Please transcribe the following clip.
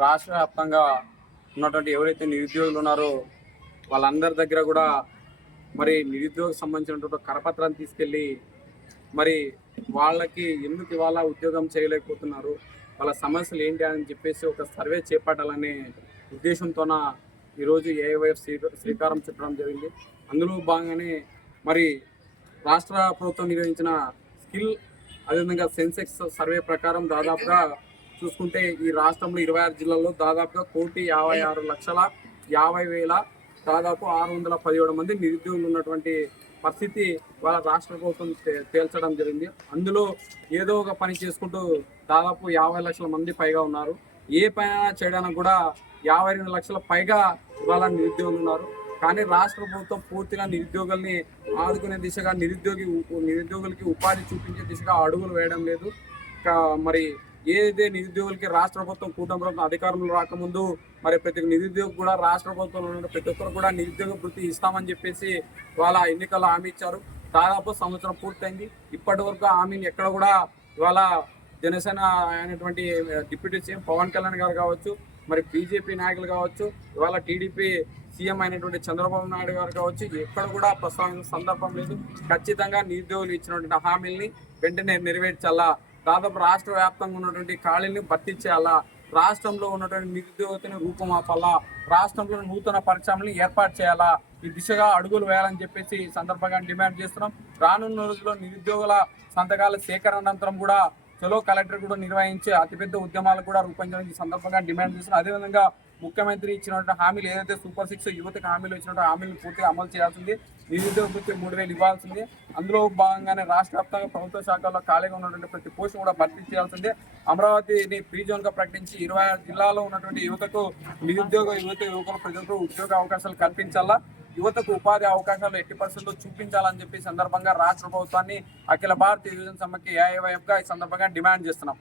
రాష్ట్ర వ్యాప్తంగా ఉన్నటువంటి ఎవరైతే నిరుద్యోగులు ఉన్నారో వాళ్ళందరి దగ్గర కూడా మరి నిరుద్యోగ సంబంధించినటువంటి కరపత్రాన్ని తీసుకెళ్ళి మరి వాళ్ళకి ఎందుకు ఇవాళ ఉద్యోగం చేయలేకపోతున్నారు, వాళ్ళ సమస్యలు ఏంటి అని చెప్పేసి ఒక సర్వే చేపట్టాలనే ఉద్దేశంతోన ఈరోజు ఏఐవైఎఫ్ శ్రీకారం చుట్టడం జరిగింది. అందులో భాగంగానే మరి రాష్ట్ర ప్రభుత్వం నిర్వహించిన స్కిల్ అదేవిధంగా సెన్సెక్స్ సర్వే ప్రకారం దాదాపుగా చూసుకుంటే ఈ రాష్ట్రంలో 26 జిల్లాల్లో దాదాపుగా 1,56,50,000 దాదాపు 617 మంది నిరుద్యోగులు ఉన్నటువంటి పరిస్థితి వాళ్ళ రాష్ట్ర ప్రభుత్వం తేల్చడం జరిగింది. అందులో ఏదో ఒక పని చేసుకుంటూ దాదాపు 50 లక్షల మంది పైగా ఉన్నారు. ఏ పని చేయడానికి కూడా 52 లక్షల పైగా ఇవాళ నిరుద్యోగులు ఉన్నారు. కానీ రాష్ట్ర ప్రభుత్వం పూర్తిగా నిరుద్యోగుల్ని ఆదుకునే దిశగా నిరుద్యోగులకి ఉపాధి చూపించే దిశగా అడుగులు వేయడం లేదు. మరి ఏదైతే నిరుద్యోగులకి రాష్ట్ర ప్రభుత్వం కూటమి ప్రభుత్వం అధికారంలో రాకముందు మరి ప్రతి నిరుద్యోగి కూడా రాష్ట్ర ప్రభుత్వంలో ఉన్న ప్రతి ఒక్కరు కూడా నిరుద్యోగ వృత్తి ఇస్తామని చెప్పేసి వాళ్ళ ఎన్నికల్లో హామీ ఇచ్చారు. దాదాపు సంవత్సరం పూర్తయింది. ఇప్పటి వరకు హామీని ఎక్కడ కూడా ఇవాళ జనసేన అయినటువంటి డిప్యూటీ సీఎం పవన్ కళ్యాణ్ గారు కావచ్చు, మరి బీజేపీ నాయకులు కావచ్చు, ఇవాళ టీడీపీ సీఎం అయినటువంటి చంద్రబాబు నాయుడు గారు కావచ్చు, ఎక్కడ కూడా ప్రస్తావన సందర్భం లేదు. ఖచ్చితంగా నిరుద్యోగులు ఇచ్చినటువంటి హామీల్ని వెంటనే నెరవేర్చాలా, దాదాపు రాష్ట్ర వ్యాప్తంగా ఉన్నటువంటి ఖాళీని భర్తీ చేయాలా, రాష్ట్రంలో ఉన్నటువంటి నిరుద్యోగతని రూపుమాపాలా, రాష్ట్రంలో నూతన పరిశ్రమలను ఏర్పాటు చేయాలా, ఈ దిశగా అడుగులు వేయాలని చెప్పేసి సందర్భంగా డిమాండ్ చేస్తున్నాం. రానున్న రోజుల్లో నిరుద్యోగుల సంతకాల సేకరణ అనంతరం కూడా చలో కలెక్టర్ కూడా నిర్వహించి అతిపెద్ద ఉద్యమాలు కూడా రూపొందించడానికి సందర్భంగా డిమాండ్ చేస్తున్నాం. అదేవిధంగా ముఖ్యమంత్రి ఇచ్చినటువంటి హామీలు ఏదైతే సూపర్ 6 యువతకు హామీలు ఇచ్చినట్టు హామీలను పూర్తిగా అమలు చేయాల్సింది, నిరుద్యోగ వృత్తి 3,000 ఇవ్వాల్సింది. అందులో భాగంగానే రాష్ట్ర వ్యాప్తంగా ప్రభుత్వ శాఖల్లో ఖాళీగా ఉన్నటువంటి ప్రతి పోస్టు కూడా భర్తీ చేయాల్సిందే. అమరావతిని ఫ్రీ జోన్గా ప్రకటించి 26 జిల్లాలో ఉన్నటువంటి యువతకు యువకులు ప్రజలకు ఉద్యోగ అవకాశాలు కల్పించాలా, యువతకు ఉపాధి అవకాశాలు ఎట్టి పరిస్థితుల్లో చూపించాలని చెప్పి సందర్భంగా రాష్ట్ర ప్రభుత్వాన్ని అఖిల భారతీయ యువజన సమైక్య ఏఐవైఎఫ్గా ఈ సందర్భంగా డిమాండ్ చేస్తున్నాం.